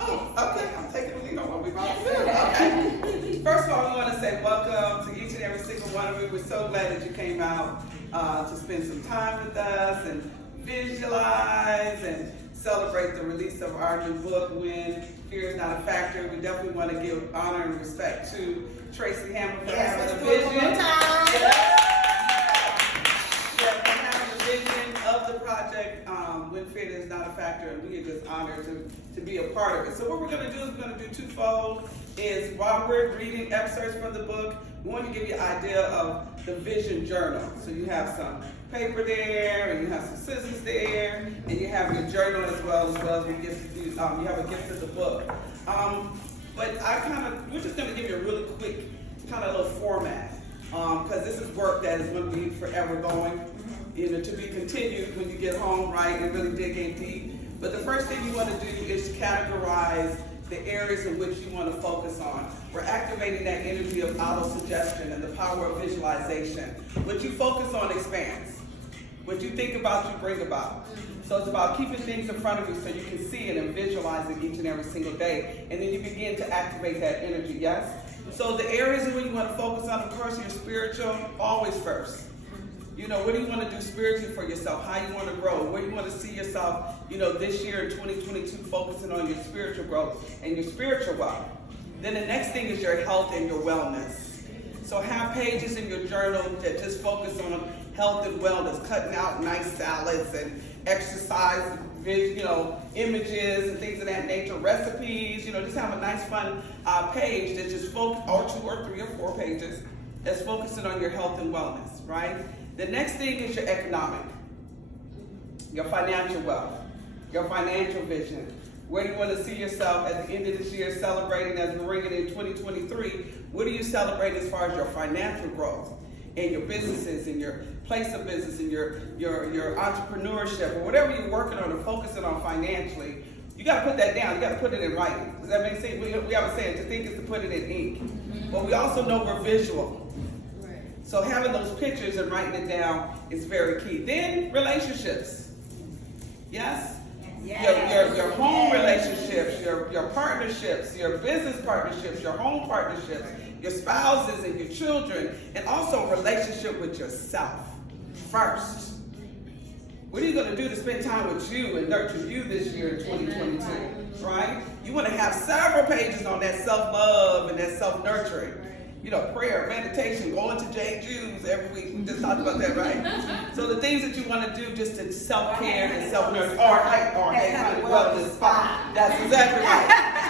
Oh, okay, I'm taking the lead on what we're about to do. Okay. First of all, we want to say welcome to each and every single one of you. We're so glad that you came out to spend some time with us and visualize and celebrate the release of our new book, When Fear Is Not a Factor. We definitely want to give honor and respect to Tracy Hammer for having the vision. For having the vision of the project, When Fear Is Not a Factor, and we are just honored to be a part of it. So what we're going to do is we're going to do twofold. Is while we're reading excerpts from the book, we want to give you an idea of the vision journal. So you have some paper there, and you have some scissors there, and you have your journal as well as we gift you. You have a gift of the book. But we're just going to give you a really quick kind of little format, because this is work that is going to be forever going, to be continued when you get home, right, and really dig in deep. But the first thing you want to do is categorize the areas in which you want to focus on. We're activating that energy of auto-suggestion and the power of visualization. What you focus on expands. What you think about, you bring about. So it's about keeping things in front of you so you can see it and visualize it each and every single day. And then you begin to activate that energy, yes? So the areas in which you want to focus on, of course, your spiritual, always first. What do you want to do spiritually for yourself? How you want to grow? Where you want to see yourself, this year in 2022, focusing on your spiritual growth and your spiritual wealth. Then the next thing is your health and your wellness. So have pages in your journal that just focus on health and wellness, cutting out nice salads and exercise, images and things of that nature, recipes, just have a nice fun page that just focus, or 2 or 3 or 4 pages that's focusing on your health and wellness, right? The next thing is your economic, your financial wealth, your financial vision. Where do you want to see yourself at the end of this year celebrating as we're ringing in 2023? What do you celebrate as far as your financial growth and your businesses and your place of business and your entrepreneurship or whatever you're working on or focusing on financially? You got to put that down. You got to put it in writing. Does that make sense? We have a saying, to think is to put it in ink. But we also know we're visual. So having those pictures and writing it down is very key. Then relationships. Yes? Yes. Your home relationships, your partnerships, your business partnerships, your home partnerships, your spouses and your children, and also relationship with yourself first. What are you going to do to spend time with you and nurture you this year in 2022? Right? You want to have several pages on that self-love and that self-nurturing. Prayer, meditation, going to J. Jude's every week. We just talked about that, right? So the things that you want to do just to self-care and self-nurture, or a wellness spa. That's exactly right.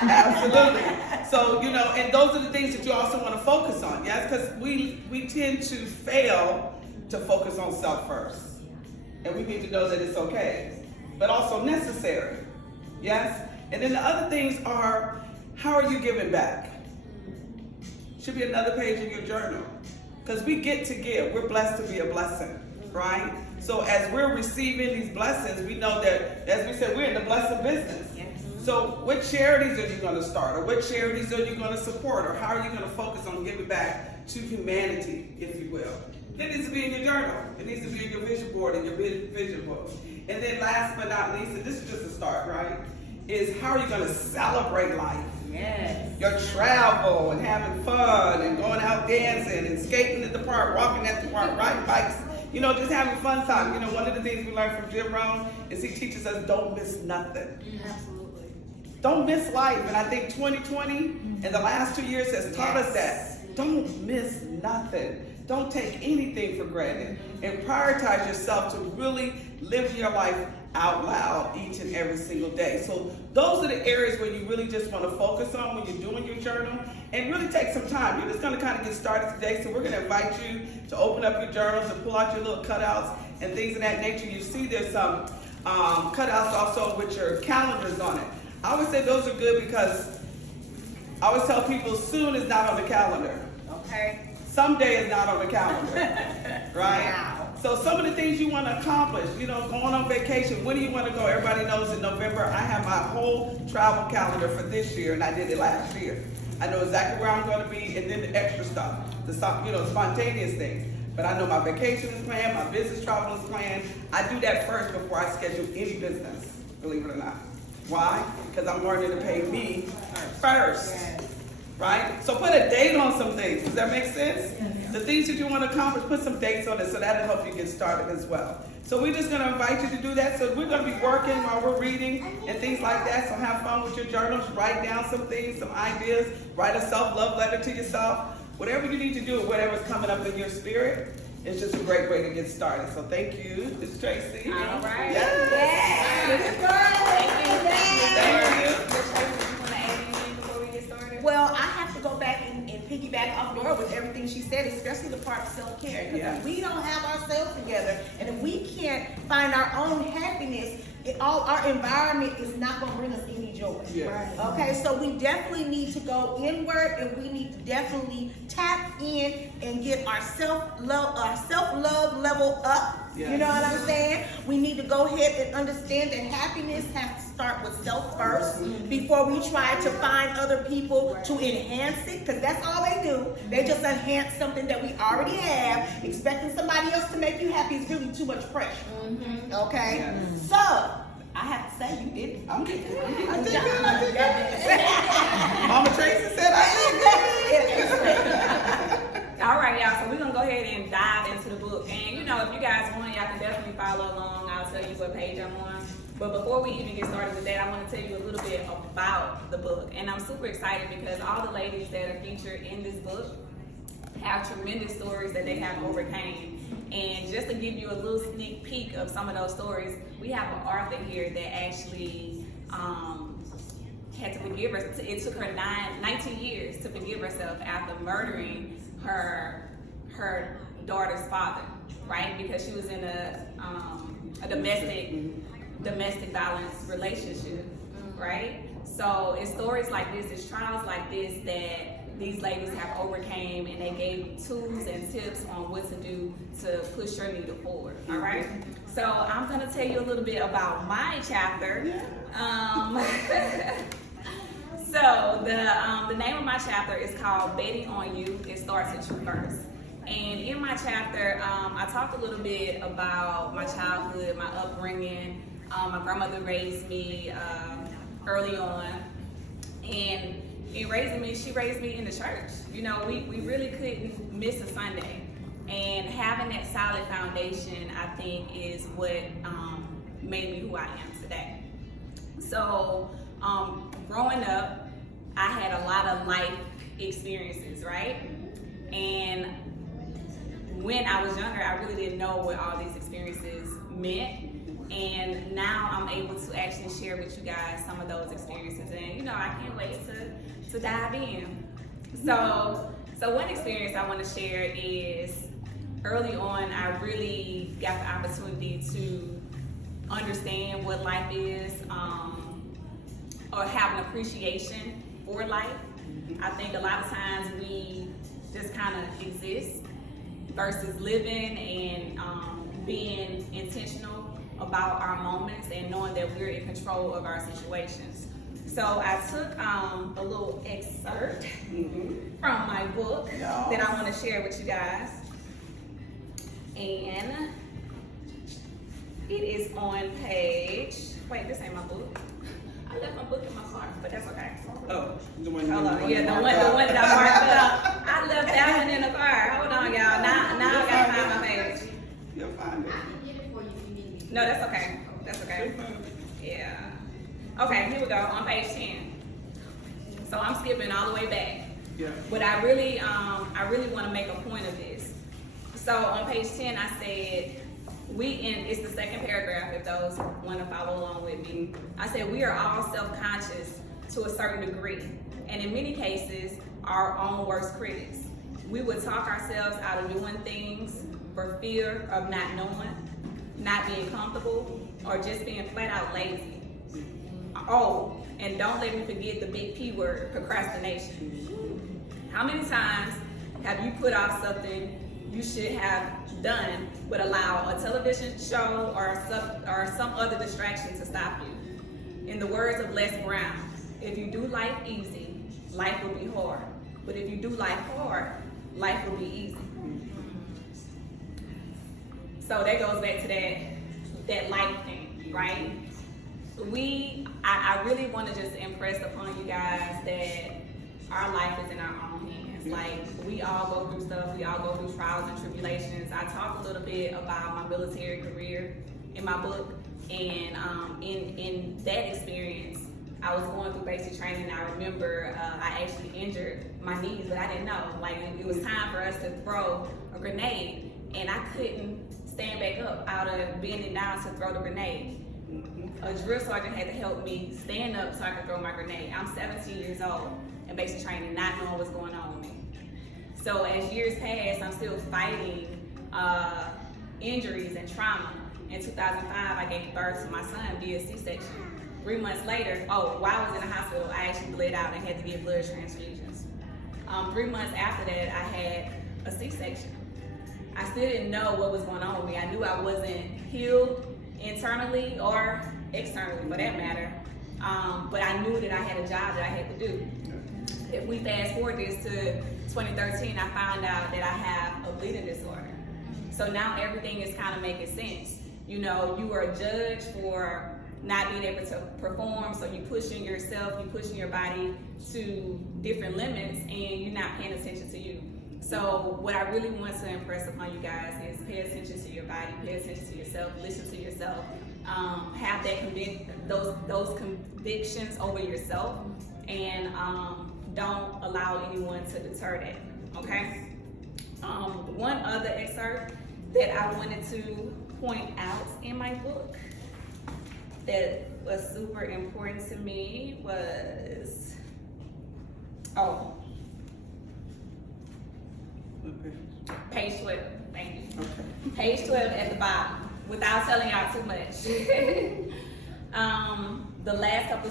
Absolutely. So, and those are the things that you also want to focus on, yes? Because we tend to fail to focus on self first. And we need to know that it's okay, but also necessary, yes? And then the other things are, how are you giving back? Should be another page in your journal, because we get to give. We're blessed to be a blessing, right? So as we're receiving these blessings, we know that, as we said, we're in the blessing business. So what charities are you going to start, or what charities are you going to support, or how are you going to focus on giving back to humanity, if you will? It needs to be in your journal. It needs to be in your vision board and your vision book. And then last but not least, and this is just a start, right, is how are you going to celebrate life? Yes. Your travel and having fun and going out dancing and skating at the park, walking at the park, riding bikes, just having fun time. One of the things we learned from Jim Rohn is he teaches us don't miss nothing. Absolutely. Don't miss life. And I think 2020 and the last 2 years has taught us that. Don't miss nothing. Don't take anything for granted. And prioritize yourself to really live your life out loud each and every single day. So those are the areas where you really just want to focus on when you're doing your journal, and really take some time. You're just going to kind of get started today, so we're going to invite you to open up your journals and pull out your little cutouts and things of that nature. You see there's some cutouts also with your calendars on it. I always say those are good because I always tell people soon is not on the calendar. Okay. Someday is not on the calendar, right? Wow. So some of the things you want to accomplish, going on vacation, when do you want to go? Everybody knows in November, I have my whole travel calendar for this year, and I did it last year. I know exactly where I'm going to be, and then the extra stuff, the spontaneous things. But I know my vacation is planned, my business travel is planned. I do that first before I schedule any business, believe it or not. Why? Because I'm learning to pay me first. Right? So put a date on some things. Does that make sense? The things that you want to accomplish, put some dates on it so that'll help you get started as well. So we're just going to invite you to do that. So we're going to be working while we're reading and things like that. So have fun with your journals. Write down some things, some ideas. Write a self-love letter to yourself. Whatever you need to do, whatever's coming up in your spirit, it's just a great way to get started. So thank you, Ms. Tracy. All right. Yes. Thank you. Ms. Tracy, you want to add anything before we get started? Well, I have to go back and piggyback off Laura with everything she said, especially the part of self-care. Because Yeah. if we don't have ourselves together, and if we can't find our own happiness, our environment is not going to bring us any joy. Yeah. Okay, so we definitely need to go inward, and we need to definitely tap in and get our self-love level up. Yes. You know what I'm saying? We need to go ahead and understand that happiness has to start with self first before we try to find other people to enhance it, because that's all they do. They just enhance something that we already have. Expecting somebody else to make you happy is really too much pressure. Okay? Yes. So, I have to say, you did it. I did good. I did good. good. Mama Tracy said I did good. All right, y'all, so we're going to go ahead and dive into the book. And, you know, if you guys want, y'all can definitely follow along. I'll tell you what page I'm on. But before we even get started with that, I want to tell you a little bit about the book. And I'm super excited because all the ladies that are featured in this book have tremendous stories that they have overcame. And just to give you a little sneak peek of some of those stories, we have an author here that actually had to forgive herself. It took her 19 years to forgive herself after murdering her daughter's father, right? Because she was in a domestic violence relationship, right? So it's stories like this, it's trials like this that these ladies have overcame, and they gave tools and tips on what to do to push your needle forward, all right? So I'm gonna tell you a little bit about my chapter. So the name of my chapter is called Betting on You. It starts at you first. And in my chapter, I talked a little bit about my childhood, my upbringing. My grandmother raised me early on, and in raising me, she raised me in the church. You know, we really couldn't miss a Sunday. And having that solid foundation, I think, is what made me who I am today. So, growing up, I had a lot of life experiences, right? And when I was younger, I really didn't know what all these experiences meant. And now I'm able to actually share with you guys some of those experiences. And, you know, I can't wait to dive in. So one experience I want to share is early on, I really got the opportunity to understand what life is, or have an appreciation for life. I think a lot of times we just kind of exist versus living and being intentional about our moments and knowing that we're in control of our situations. So I took a little excerpt from my book that I want to share with you guys. And it is on page, wait, this ain't my book. I left my book in my car, but that's okay. Oh, the one. Hold on, yeah, the one that I marked up. I left that one in the car. Hold on, y'all. Now I gotta find my page. You'll find it. I can get it for you if you need me. No, that's okay. That's okay. Yeah. Okay, here we go, on page 10. So I'm skipping all the way back. Yeah. But I really want to make a point of this. So on page 10, I said, it's the second paragraph if those want to follow along with me. I said, we are all self-conscious to a certain degree, and in many cases, our own worst critics. We would talk ourselves out of doing things for fear of not knowing, not being comfortable, or just being flat out lazy. Oh, and don't let me forget the big P word, procrastination. How many times have you put off something you should have done, but allow a television show or some other distraction to stop you? In the words of Les Brown, if you do life easy, life will be hard. But if you do life hard, life will be easy. So that goes back to that life thing, right? I really want to just impress upon you guys that our life is in our own hands. Like, we all go through stuff, we all go through trials and tribulations. I talk a little bit about my military career in my book, and in that experience, I was going through basic training. I remember I actually injured my knees, but I didn't know. Like, it was time for us to throw a grenade, and I couldn't stand back up out of bending down to throw the grenade. A drill sergeant had to help me stand up so I could throw my grenade. I'm 17 years old in basic training, not knowing what's going on with me. So as years pass, I'm still fighting injuries and trauma. In 2005, I gave birth to my son via C-section. 3 months later, while I was in the hospital, I actually bled out and had to get blood transfusions. 3 months after that, I had a C-section. I still didn't know what was going on with me. I knew I wasn't healed internally or externally, for that matter. But I knew that I had a job that I had to do. If we fast forward this to 2013, I found out that I have a bleeding disorder. So now everything is kind of making sense. You know, you are judged for not being able to perform, so you pushing yourself, you pushing your body to different limits, and you're not paying attention to you. So what I really want to impress upon you guys is pay attention to your body, pay attention to yourself, listen to yourself, have that those convictions over yourself, and don't allow anyone to deter that. Okay. One other excerpt that I wanted to point out in my book that was super important to me was page 12. Thank you. Okay. Page 12 at the bottom, without telling y'all too much. The last couple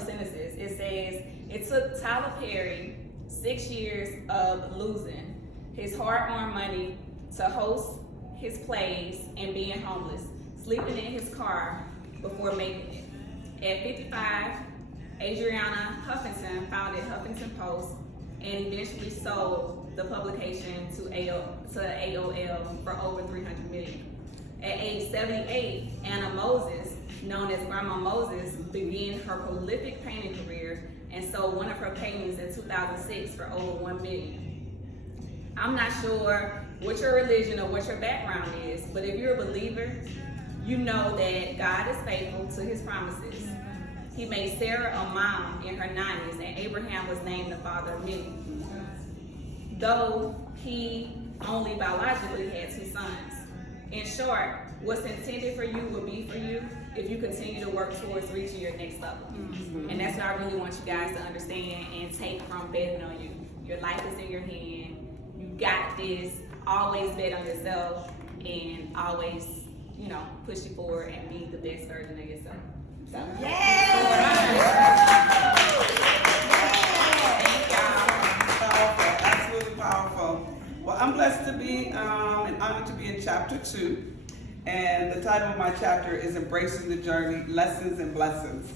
sentences, it says, it took Tyler Perry 6 years of losing his hard-earned money to host his plays and being homeless, sleeping in his car before making it. At 55, Adriana Huffington founded Huffington Post and eventually sold the publication to AOL for over $300 million. At age 78, Anna Moses, known as Grandma Moses, began her prolific painting career and sold one of her paintings in 2006 for over $1 million. I'm not sure what your religion or what your background is, but if you're a believer, you know that God is faithful to his promises. He made Sarah a mom in her 90s, and Abraham was named the father of many. Though he only biologically had 2 sons. In short, what's intended for you will be for you if you continue to work towards reaching your next level. And that's what I really want you guys to understand and take from betting on you. Your life is in your hand. You got this. Always bet on yourself, and always, push you forward and be the best version of yourself. So. Thank y'all. Powerful, absolutely powerful. Well, I'm blessed to be and honored to be in chapter 2. And the title of my chapter is Embracing the Journey, Lessons and Blessings.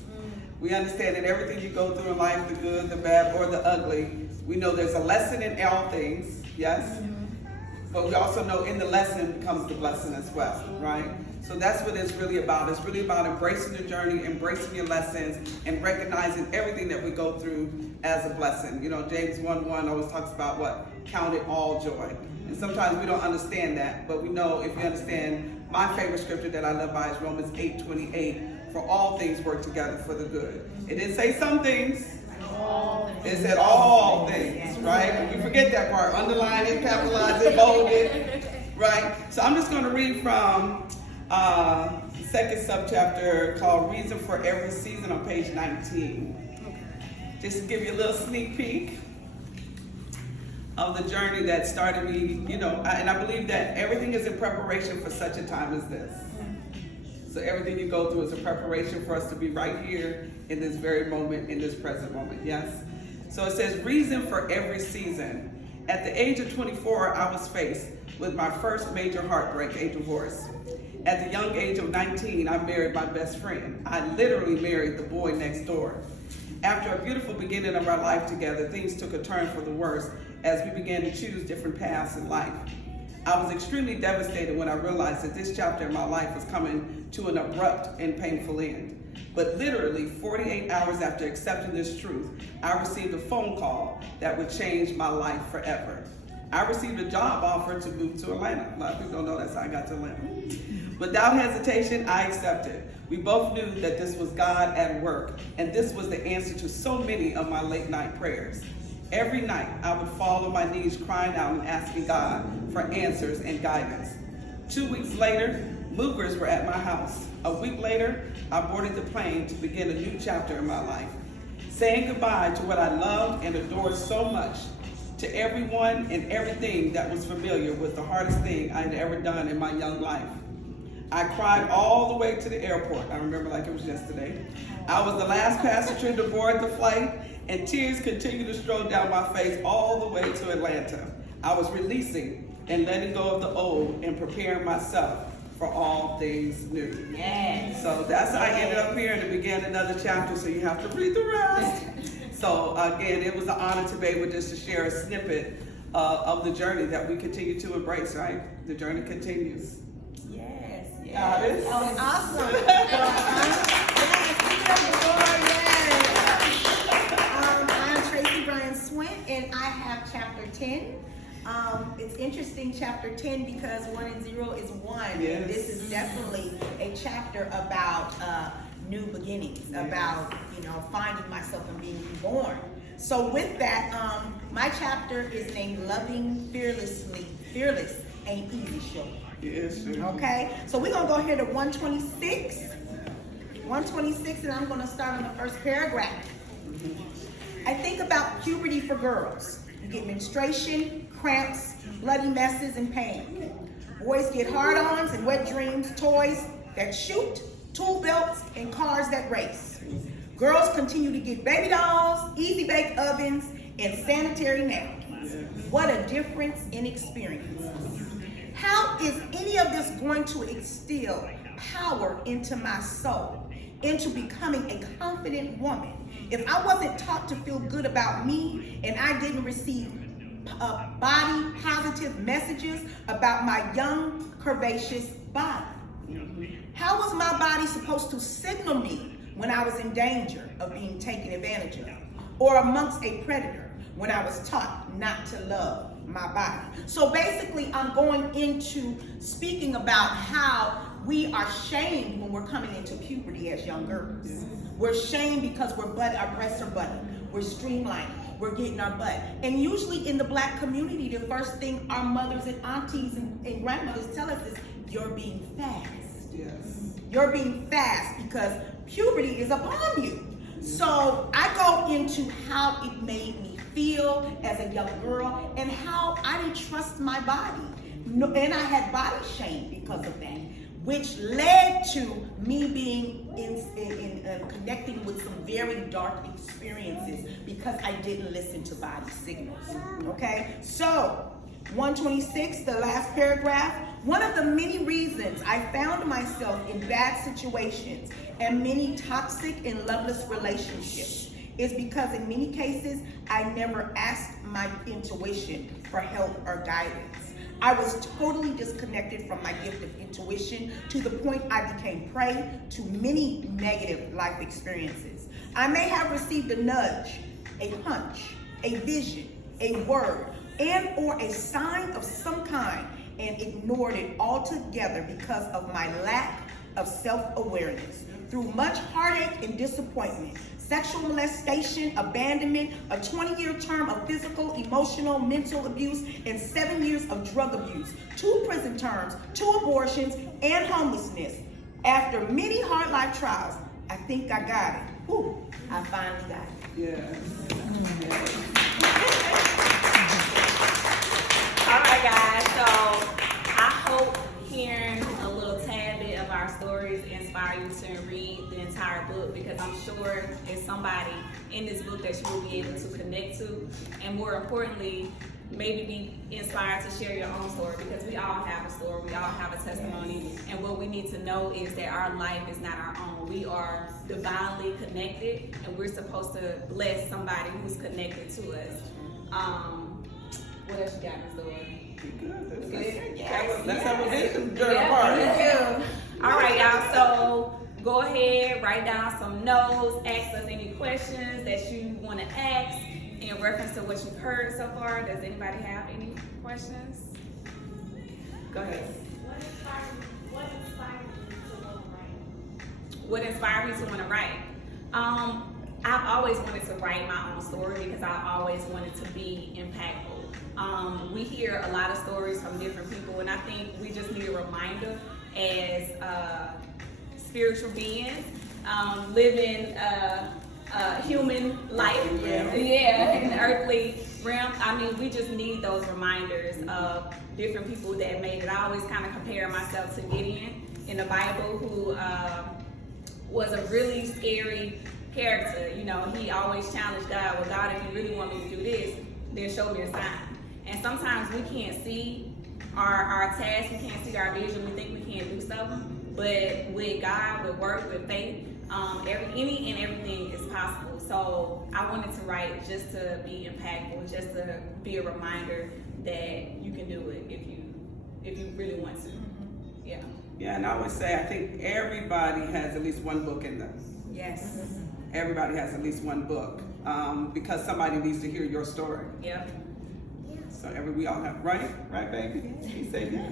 We understand that everything you go through in life, the good, the bad, or the ugly, we know there's a lesson in all things, yes? But we also know in the lesson comes the blessing as well, right? So that's what it's really about. It's really about embracing the journey, embracing your lessons, and recognizing everything that we go through as a blessing. James 1:1 always talks about what? Count it all joy. And sometimes we don't understand that, but we know if you understand, my favorite scripture that I live by is Romans 8:28. For all things work together for the good. It didn't say some things. It said all things, right? You forget that part. Underline it, capitalize it, bold it, right? So I'm just going to read from the second subchapter called Reason for Every Season on page 19. Just to give you a little sneak peek of the journey that started me, and I believe that everything is in preparation for such a time as this. So everything you go through is a preparation for us to be right here in this very moment, in this present moment, yes? So it says, reason for every season. At the age of 24, I was faced with my first major heartbreak, a divorce. At the young age of 19, I married my best friend. I literally married the boy next door. After a beautiful beginning of our life together, things took a turn for the worse as we began to choose different paths in life. I was extremely devastated when I realized that this chapter in my life was coming to an abrupt and painful end. But literally 48 hours after accepting this truth, I received a phone call that would change my life forever. I received a job offer to move to Atlanta. A lot of people don't know that's how I got to Atlanta. Without hesitation, I accepted. We both knew that this was God at work, and this was the answer to so many of my late night prayers. Every night, I would fall on my knees crying out and asking God for answers and guidance. 2 weeks later, movers were at my house. A week later, I boarded the plane to begin a new chapter in my life, saying goodbye to what I loved and adored so much, to everyone and everything that was familiar with the hardest thing I had ever done in my young life. I cried all the way to the airport. I remember like it was yesterday. I was the last passenger to board the flight, and tears continued to stroll down my face all the way to Atlanta. I was releasing and letting go of the old and preparing myself for all things new. Yes. So that's how I ended up here to begin another chapter, so you have to read the rest. So again, it was an honor to be able just to share a snippet of the journey that we continue to embrace, right? The journey continues. Yes, Got it? yes. That was awesome. Yes, I'm Tracy Bryan Swint, and I have chapter 10. It's interesting, chapter 10, because 1 and 0 is 1. Yes. This is definitely a chapter about new beginnings, about finding myself and being reborn. So with that, my chapter is named Loving Fearlessly. Fearless ain't easy, sure. Yes, sure. Okay, so we're gonna go here to 126. 126, and I'm gonna start on the first paragraph. I think about puberty for girls. You get menstruation, cramps, bloody messes, and pain. Boys get hard-ons and wet dreams, toys that shoot, tool belts, and cars that race. Girls continue to get baby dolls, easy bake ovens, and sanitary napkins. What a difference in experience. How is any of this going to instill power into my soul, into becoming a confident woman, if I wasn't taught to feel good about me and I didn't receive body positive messages about my young, curvaceous body? How was my body supposed to signal me when I was in danger of being taken advantage of, or amongst a predator when I was taught not to love my body? So basically, I'm going into speaking about how we are shamed when we're coming into puberty as young girls. We're shamed because our breasts are butt, we're streamlining, we're getting our butt. And usually in the Black community, the first thing our mothers and aunties and grandmothers tell us is, you're being fast. Yes. You're being fast because puberty is upon you. So I go into how it made me feel as a young girl and how I didn't trust my body. And I had body shame because of that, which led to me being connecting with some very dark experiences because I didn't listen to body signals. Okay, so 126, the last paragraph. One of the many reasons I found myself in bad situations and many toxic and loveless relationships is because in many cases, I never asked my intuition for help or guidance. I was totally disconnected from my gift of intuition to the point I became prey to many negative life experiences. I may have received a nudge, a hunch, a vision, a word, and or a sign of some kind and ignored it altogether because of my lack of self-awareness. Through much heartache and disappointment, sexual molestation, abandonment, a 20-year term of physical, emotional, mental abuse, and 7 years of drug abuse, 2 prison terms, 2 abortions, and homelessness. After many hard life trials, I think I got it. Whew, I finally got it. Yes. All right, guys. So I hope hearing a little tad bit of our stories inspire you to read the entire book, because I'm sure it's somebody in this book that you will be able to connect to, and more importantly, maybe be inspired to share your own story, because we all have a story, we all have a testimony, and what we need to know is that our life is not our own. We are divinely connected, and we're supposed to bless somebody who's connected to us. What else you got, Ms. Doyle? We good. Good? Let's have a vision journal party. Yeah. All right, y'all. So go ahead, write down some notes, ask us any questions that you want to ask in reference to what you've heard so far. Does anybody have any questions? Go ahead. What inspired me to want to write? I've always wanted to write my own story because I always wanted to be impactful. We hear a lot of stories from different people, and I think we just need a reminder as spiritual beings living human life, in the earthly realm. I mean, we just need those reminders of different people that made it. I always kind of compare myself to Gideon in the Bible, who was a really scary character. You know, he always challenged God. Well, God, if you really want me to do this, then show me a sign. And sometimes we can't see our task, we can't see our vision, we think we can't do something. But with God, with work, with faith, any and everything is possible. So I wanted to write just to be impactful, just to be a reminder that you can do it if you really want to. Yeah. Yeah, and I would say I think everybody has at least one book in them. Yes. Everybody has at least one book because somebody needs to hear your story. Yep. So we all have, right, baby? He said yeah.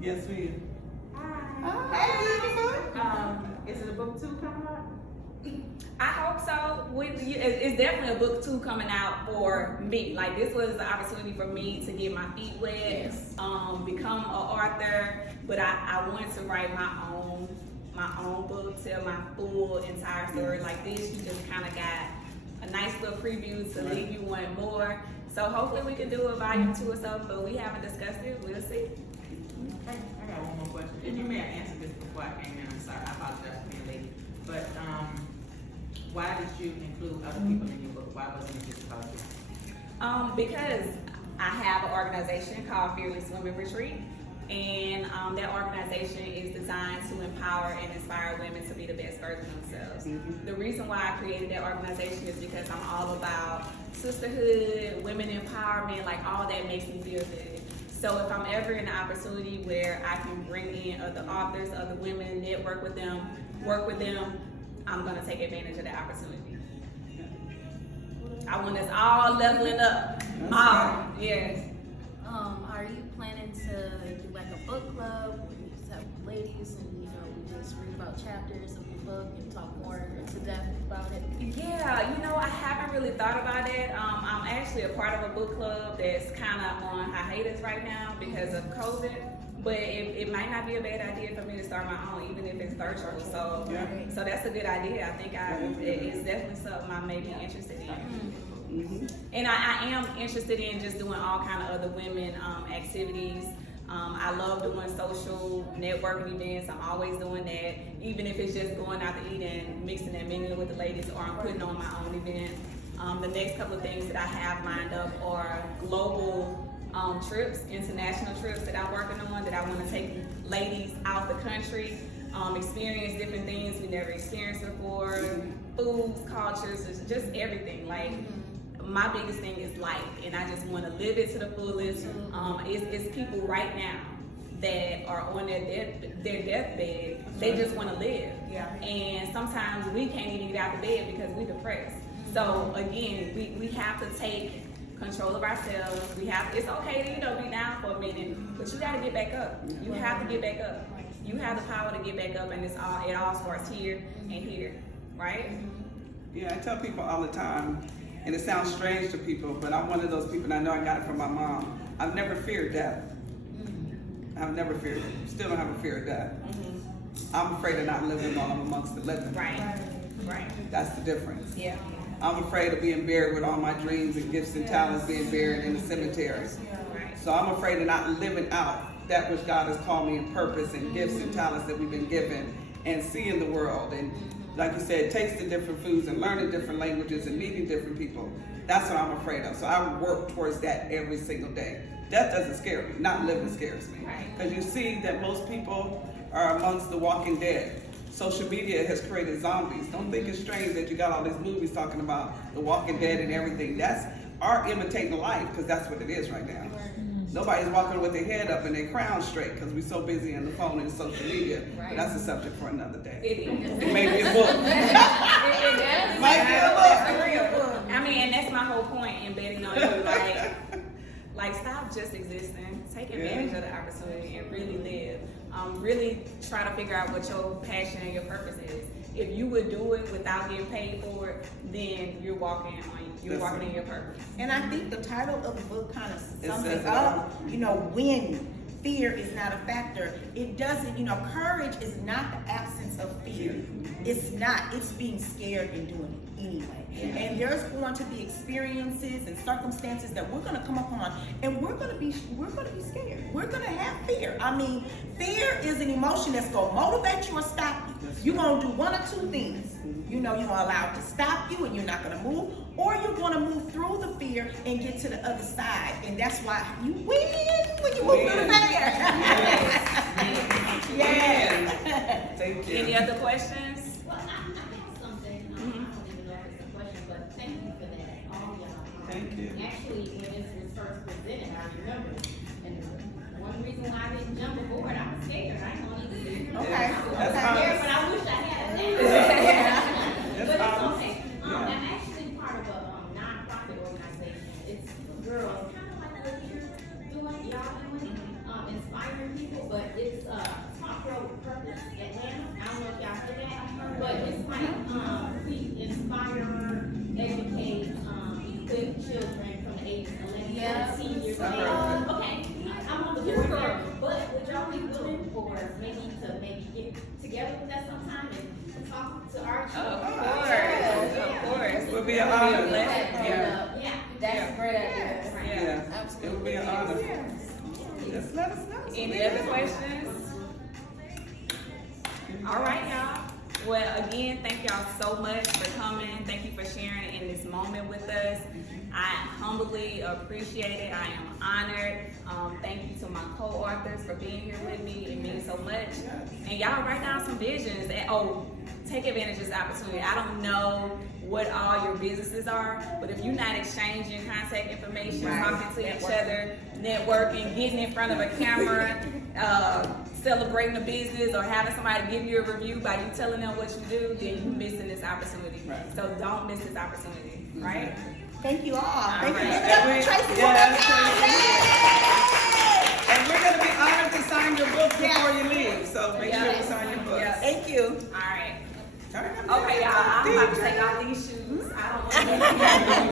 Yes, we. Is it a book 2 coming up? I hope so. It's definitely a book 2 coming out for me. Like, this was the opportunity for me to get my feet wet, become an author. But I wanted to write my own book, tell my full entire story. Like this, you just kind of got a nice little preview to leave you wanting more. So hopefully we can do a volume 2 or something, but we haven't discussed it. We'll see. I got one more question. And you may have answered this before I came in. I'm sorry. I apologize for being late. But why did you include other people in your book? Why wasn't it just about you? Because I have an organization called Fearless Women Retreat. And that organization is designed to empower and inspire women to be the best version of themselves. The reason why I created that organization is because I'm all about sisterhood, women empowerment, like all that makes me feel good. So if I'm ever in an opportunity where I can bring in other authors, other women, network with them, work with them, I'm gonna take advantage of that opportunity. I want us all leveling up. All, yes. Are you planning to do like a book club where you just have ladies and we just read about chapters of the book and talk more into depth about it? Yeah, I haven't really thought about it. I'm actually a part of a book club that's kind of on hiatus right now because of COVID. But it might not be a bad idea for me to start my own, even if it's virtual. So that's a good idea. I think it's definitely something I may be interested in. And I am interested in just doing all kind of other women activities. I love doing social networking events. I'm always doing that, even if it's just going out to eat and mixing that menu with the ladies, or I'm putting on my own event. The next couple of things that I have lined up are global trips, international trips that I'm working on, that I want to take ladies out the country, experience different things we never experienced before, foods, cultures, just everything. Like, my biggest thing is life, and I just want to live it to the fullest. It's people right now that are on their deathbed. They just want to live. And sometimes we can't even get out of bed because we're depressed. So again, we have to take control of ourselves. It's okay to be down for a minute, but you got to get back up. You have to get back up. You have the power to get back up, and it all starts here and here, right? Yeah, I tell people all the time, and it sounds strange to people, but I'm one of those people, and I know I got it from my mom. I've never feared death. I've never feared it. Still don't have a fear of death. I'm afraid of not living while I'm amongst the living. Right. That's the difference. Yeah. I'm afraid of being buried with all my dreams and gifts and talents being buried in the cemetery. Right. So I'm afraid of not living out that which God has called me in purpose and gifts and talents that we've been given, and seeing the world. And like you said, tasting different foods and learning different languages and meeting different people. That's what I'm afraid of. So I work towards that every single day. Death doesn't scare me. Not living scares me. Because you see that most people are amongst the walking dead. Social media has created zombies. Don't think it's strange that you got all these movies talking about the walking dead and everything. That's are imitating life, because that's what it is right now. Nobody's walking with their head up and their crown straight because we're so busy on the phone and social media. But that's a subject for another day. It is. It may be a book. It does. Might be a book. I mean, and that's my whole point in betting on you. Like stop just existing. Take advantage of the opportunity and really live. Really try to figure out what your passion and your purpose is. If you would do it without getting paid for it, then you're walking in your purpose. And I think the title of the book kind of sums says it it up. You know, when fear is not a factor, it doesn't, you know, courage is not the absence of fear. It's not, it's being scared and doing it anyway. And there's going to be experiences and circumstances that we're going to come upon, and we're going to be scared. We're going to have fear. I mean, fear is an emotion that's going to motivate you or stop you. You're going to do one or two things. You know, you're going to allow it to stop you and you're not going to move, or you're going to move through the fear and get to the other side. And that's why you win when you move through the fear. Yes. Thank you. Any other questions? Well, I have something, I don't even know if it's a question, but thank you for that, all y'all. Thank you. Actually, when this was first presented, I remember, and one reason why I didn't jump aboard, I was scared, I ain't gonna even do it. Okay. I was That's scared, honest. but I wish I had it now. That's But it's honest. okay. Yeah. I'm actually part of a non-profit organization. It's girls, kind of like what you're doing, y'all doing, inspiring people, but it's Talk Road with Purpose Atlanta. I don't know if y'all heard that, but it's like we inspire, educate, equip children from the age of 11 Yeah. to 10 years of I age. heard Okay, I'm on the board there, but would y'all be willing for maybe get together with us sometime and talk to our children? Of course. It would be an honor. Yeah. Yeah. That's a great idea. Yeah. It would be an honor. Just let us know. Any other questions? All right, y'all. Well, again, thank y'all so much for coming. Thank you for sharing in this moment with us. I humbly appreciate it. I am honored. Thank you to my co-authors for being here with me. It means so much. And y'all write down some visions. And, take advantage of this opportunity. I don't know what all your businesses are, but if you're not exchanging contact information, talking to each other, networking, getting in front of a camera, celebrating a business, or having somebody give you a review by you telling them what you do, then you're missing this opportunity. Right. So don't miss this opportunity, right? Thank you all. Thank you. right. Give it up for Tracy one more time. And we're going to be honored to sign your book before you leave. So make sure you sign your book. Yeah. Thank you. All right. Turn it Okay, y'all. I'm about to take off these shoes. I don't want to